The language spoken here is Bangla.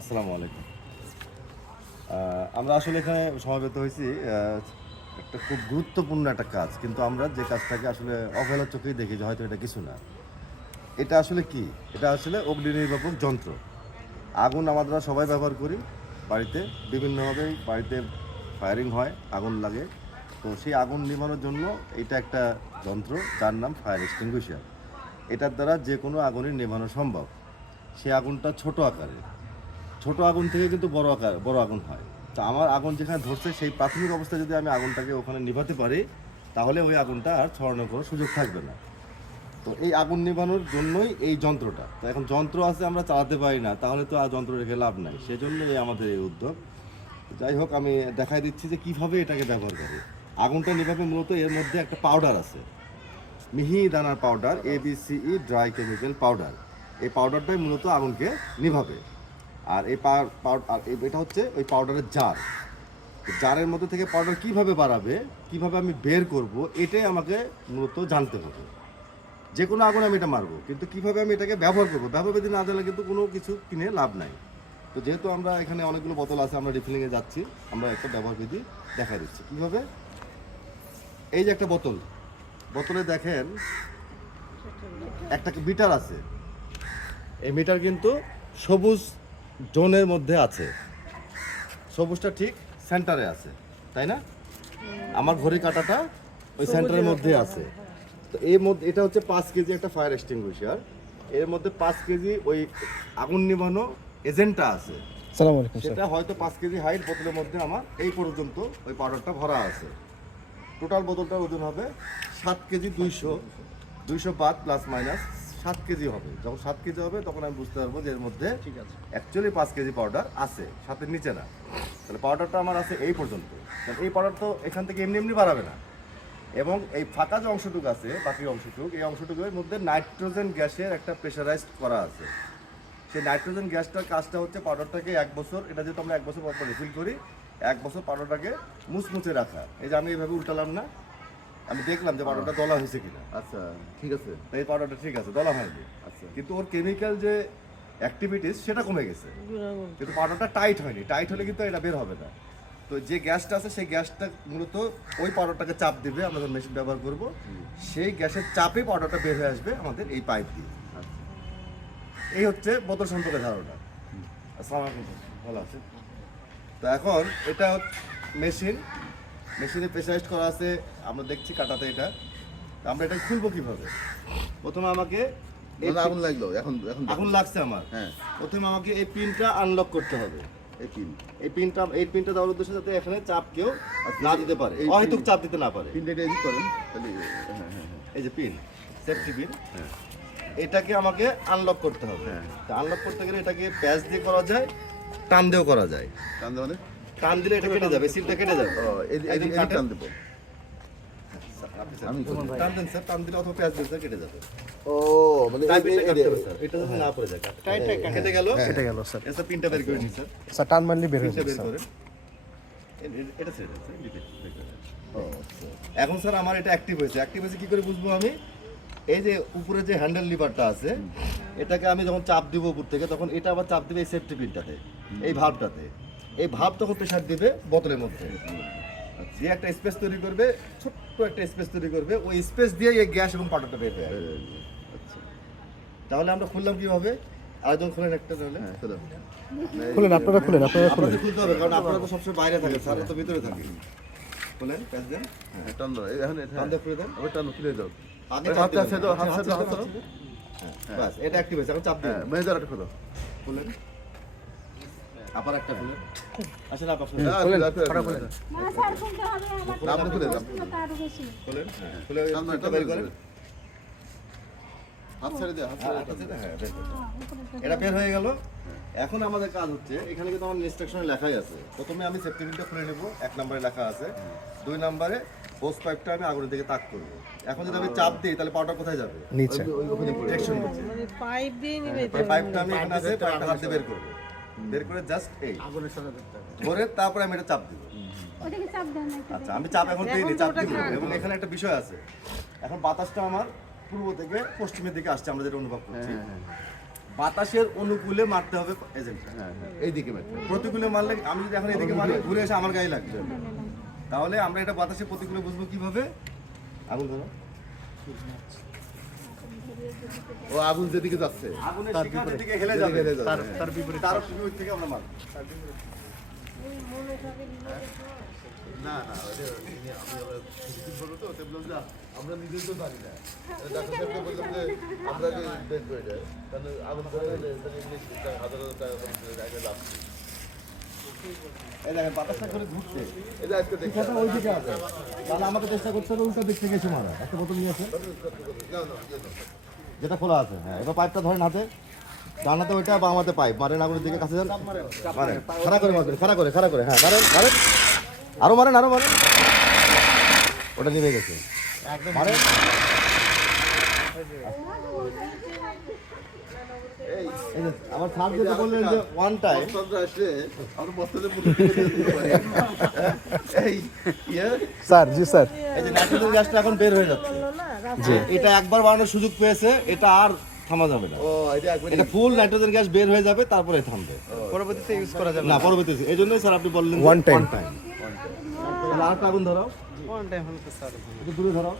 আসসালামু আলাইকুম। আমরা আসলে এখানে সমাবেত হয়েছি একটা খুব গুরুত্বপূর্ণ একটা কাজ, কিন্তু আমরা যে কাজটাকে আসলে অবহেলার চোখেই দেখি যে হয়তো এটা কিছু না। এটা আসলে কি? এটা আসলে অগ্নি নির্বাপক যন্ত্র। আগুন আমরা সবাই ব্যবহার করি, বাড়িতে বিভিন্নভাবে বাড়িতে ফায়ারিং হয়, আগুন লাগে। তো সেই আগুন নিভানোর জন্য এটা একটা যন্ত্র, যার নাম ফায়ার এক্সটিংগুইশার এটার দ্বারা যে কোনো আগুনই নেভানো সম্ভব। সেই আগুনটা ছোট আকারের। ছোট আগুন থেকে কিন্তু বড় আকার, বড় আগুন হয়। তো আমার আগুন যেখানে ধরছে, সেই প্রাথমিক অবস্থায় যদি আমি আগুনটাকে ওখানে নিভাতে পারি, তাহলে ওই আগুনটা আর ছড়ানোর কোনো সুযোগ থাকবে না। তো এই আগুন নিভানোর জন্যই এই যন্ত্রটা। তো এখন যন্ত্র আছে, আমরা চালাতে পারি না, তাহলে তো আর যন্ত্র রেখে লাভ নাই। সেজন্য এই আমাদের এই উদ্যোগ। যাই হোক, আমি দেখাই দিচ্ছি যে কীভাবে এটাকে ব্যবহার করি। আগুনটা নিভাবে মূলত এর মধ্যে একটা পাউডার আছে। মিহি দানার powder ABCE dry chemical powder এই পাউডারটাই মূলত আগুনকে নিভাবে। আর এই পাউডার আর এটা হচ্ছে ওই পাউডারের জার জারের মধ্যে থেকে পাউডার কীভাবে বাড়াবে, কীভাবে আমি বের করব, এটাই আমাকে মূলত জানতে হবে। যে কোনো আগুন আমি এটা মারবো, কিন্তু কীভাবে আমি এটাকে ব্যবহার করব, ব্যবহার যদি না জানলে কিন্তু কোনো কিছু কিনে লাভ নাই। তো যেহেতু আমরা এখানে অনেকগুলো বোতল আছে, আমরা রিফিলিংয়ে যাচ্ছি, আমরা একটা ব্যবহার বিধি দেখা দিচ্ছি। কীভাবে? এই যে একটা বোতল। বোতলে দেখেন, একটা মিটার আছে? এই মিটার কিন্তু সবুজ জোনের মধ্যে আছে। সবুজটা ঠিক সেন্টারে আছে তাই না? আমার ঘড়ি কাটাটা ওই সেন্টারের মধ্যে আছে। তো এর মধ্যে এটা হচ্ছে পাঁচ কেজি একটা ফায়ার এক্সটিংগুইশার। এর মধ্যে পাঁচ কেজি ওই আগুন নিভানো এজেন্টটা আছে। সালাম আলাইকুম স্যার। সেটা হয়তো পাঁচ কেজি হাইট বোতলের মধ্যে আমার এই পর্যন্ত ওই পাউডারটা ভরা আছে। টোটাল বোতলটার ওজন হবে সাত কেজি দুইশো। দুইশো পাঁচ প্লাস মাইনাস সাত কেজি হবে। যখন সাত কেজি হবে তখন আমি বুঝতে পারব যে এর মধ্যে ঠিক আছে। অ্যাকচুয়ালি পাঁচ কেজি পাউডার আছে সাথে নিচে না। তাহলে পাউডারটা আমার আছে এই পর্যন্ত। কারণ এই পাউডার তো এখান থেকে এমনি এমনি বাড়াবে না। এবং এই ফাঁকা যে অংশটুকু আছে বাকি অংশটুকু এই অংশটুকুর মধ্যে নাইট্রোজেন গ্যাসের একটা প্রেশারাইজড করা আছে। সেই নাইট্রোজেন গ্যাসটার কাজটা হচ্ছে পাউডারটাকে এক বছর এটা যেহেতু আমরা এক বছর পর পর রিফিল করি এক বছর পাউডারটাকে মুচমুচে রাখা। এই যে আমি এইভাবে উল্টালাম না আমি দেখলাম যে পাউডারটা দলা হয়েছে কিনা। আচ্ছা ঠিক আছে। এই পাউডারটা ঠিক আছে দলা হয়নি। আচ্ছা। কিন্তু ওর কেমিক্যাল যে অ্যাক্টিভিটিস সেটা কমে গেছে। কিন্তু পাউডারটা টাইট হয়নি। টাইট হলে কিন্তু এটা বের হবে না। তো যে গ্যাসটা আছে সেই গ্যাসটা মূলত ওই পাউডারটাকে চাপ দিবে আমরা যখন মেশিন ব্যবহার করব। সেই গ্যাসের চাপে পাউডারটা বের হয়ে আসবে আমাদের এই পাইপ দিয়ে। আচ্ছা। এই হচ্ছে বোতল সম্পর্কে ধারণা। আসসালামু আলাইকুম। ভালো আছে তো এখন এটা মেশিন মেশিনে প্রেসারাইজড করা আছে আমরা দেখছি কাটাতে এটা। আমরা এটা খুলবো কীভাবে? প্রথমে আমাকে এই মানে আগুন লাগল এখন এখন আগুন লাগছে আমার। হ্যাঁ। প্রথমে আমাকে এই পিনটা আনলক করতে হবে। এই পিন এই পিনটা এই পিনটা দেওয়ার উদ্দেশ্যে যাতে এখানে চাপ কেউ না দিতে পারে এই অহেতুক চাপ দিতে না পারে। পিনটা এটা এডিট করেন তাহলে হ্যাঁ হ্যাঁ হ্যাঁ। এই যে পিন সেফটি পিন হ্যাঁ। এটাকে আমাকে আনলক করতে হবে। হ্যাঁ। আনলক করতে গেলে এটাকে প্যাচ দিয়ে করা যায় টান দিয়েও করা যায়। টান দেওয়া টান দিলে এটা কেটে যাবে সিলটা কেটে যাবে। এই টান দেবো। স্যার, আমি টান দেন স্যার টান দিলে অথবা স্যার কেটে যাবে। ও মানে এটা যাতে না পড়ে যায় কেটে গেল? কেটে গেল স্যার। এসে পিনটা বের করে নিন স্যার। স্যার টান মারলে বের হয়ে যাবে স্যার। এটা স্যার। এখন স্যার আমার এটা অ্যাক্টিভ হয়েছে। অ্যাক্টিভ হয়েছে কি করে বুঝব আমি? এই যে উপরে যে হ্যান্ডেল লিভারটা আছে এটাকে আমি যখন চাপ দিব উপর থেকে তখন এটা আবার চাপ দিবে এই সেফটি পিনটাতে এই ভাবটাতে এই ভাব তখন প্রেশার দিবে বোতলের মধ্যে। যে একটা স্পেস তৈরি করবে ছোট্ট একটা স্পেস তৈরি করবে ওই স্পেস দিয়ে এই গ্যাস এবং পাউডারটা বের হয়ে আচ্ছা। তাহলে আমরা খুললাম কীভাবে? আরেকজন খুলেন একটা তাহলে। হ্যাঁ খুলেন আপনারা খুলেন আপনারা খুলেন। খুলতে হবে কারণ আপনারা তো সবসময় বাইরে থাকেন স্যার তো ভিতরে থাকে। খুলেন প্যাচ দেন। হ্যাঁ টান দাও এখন এটা টান দিয়ে খুলে দেন। আবার টান খুলে দাও। আগে দাও, হাত দাও, ছেড়ে হ্যাঁ, বাস এটা অ্যাক্টিভ হয়েছে এখন চাপ দিন হ্যাঁ মেজারটা খোলো। খুলেন। আবার একটা খুলেন আসলে আবার হ্যাঁ, খুলে দাও, খুলে দাও। না স্যার খুলতে হবে আমার আপনি খুলে দাও। আরও বেশি খুলেন হ্যাঁ খুলে টান বের করেন হাত ছেড়ে দে হাত হ্যাঁ, ছেড়ে আচ্ছা, দে আচ্ছা, হ্যাঁ। হ্যাঁ, এটা বের হয়ে গেল এখন আমাদের কাজ হচ্ছে এখানে কিন্তু আমার ইনস্ট্রাকশনে লেখাই আছে প্রথমে আমি সেফটি পিনটা খুলে নেব এক নম্বরে লেখা আছে দুই নম্বরে হোস পাইপটা আমি আগুনের দিকে তাক করব এখন যদি আমি চাপ দিই তাহলে পাউডার কোথায় যাবে নিচে ওই ওখানে মানে পাইপ দিয়ে নিবে পাইপটা আমি এখানে আছে পাইপটা হাত বের করব বের করে জাস্ট এই। ধরে তারপরে আমি এটা চাপ দিব। ওটাকে চাপ দেন না আচ্ছা আমি চাপ এখন দিইনি চাপ দিব। এবং এখানে একটা বিষয় আছে। এখন বাতাসটা আমার পূর্ব থেকে পশ্চিমের দিকে আসছে আমরা যেটা অনুভব করছি। বাতাসের অনুকূলে মারতে হবে এজেন্ট হ্যাঁ হ্যাঁ এইদিকে প্রতিকূলে মারলে আমি যদি এখন এদিকে মারি ঘুরে এসে আমার গায়ে লাগবে। তাহলে আমরা এটা বাতাসে প্রতিকূলে বুঝব কীভাবে? আগুন ধরো। ও আগুন যেদিকে যাচ্ছে যেদিকে হেলে যাবে। তার। তার বিপরীত। তার বিপরীত থেকে আমরা মারবো। না না যে আমরা নিজেই তো জানি না। ডাক্তার সাহেবকে বললাম যে আমরা যে দেখব এটা কারণ আগুন হাজার হাজার টাকা করে লাভ এই দেখেন বাতাসটা করে ঘুরছে। এটা আজকে দেখি শিখাটা ওই দিকে আছে। তাহলে আমাকে চেষ্টা করতে হবে উল্টা দিক থেকে এসে মারা। একটা বোতল নিয়ে আসে না না না। যেটা খোলা আছে হ্যাঁ এবার পাইপটা ধরেন হাতে। ডান হাতে ওইটা বা আমাদের পাইপ। মারেন আগুনের দিকে কাছে যান। মারেন। খাড়া করে মারবেন খাড়া করে খাড়া করে হ্যাঁ মারেন মারেন। আরও মারেন আরও মারেন। ওটা নিভে গেছে। মারেন। এই এই আমার স্যার যেটা বললেন যে ওয়ান টাইম ইয়ে। স্যার জি স্যার। এই যে নাইট্রোজেন গ্যাসটা এখন বের হয়ে যাচ্ছে। এটা একবার বানানোর সুযোগ পেয়েছে এটা আর থামা যাবে না। এটা ফুল নাইট্রোজেন গ্যাস বের হয়ে যাবে তারপরে থামবে। পরবর্তীতে ইউজ করা যাবে না পরবর্তীতে। এই জন্যই স্যার আপনি বললেন ওয়ান টাইম ওয়ান টাইম আর আগুন ধরাও। ওয়ান টাইম হলে স্যার। একটু দূরে ধরাও।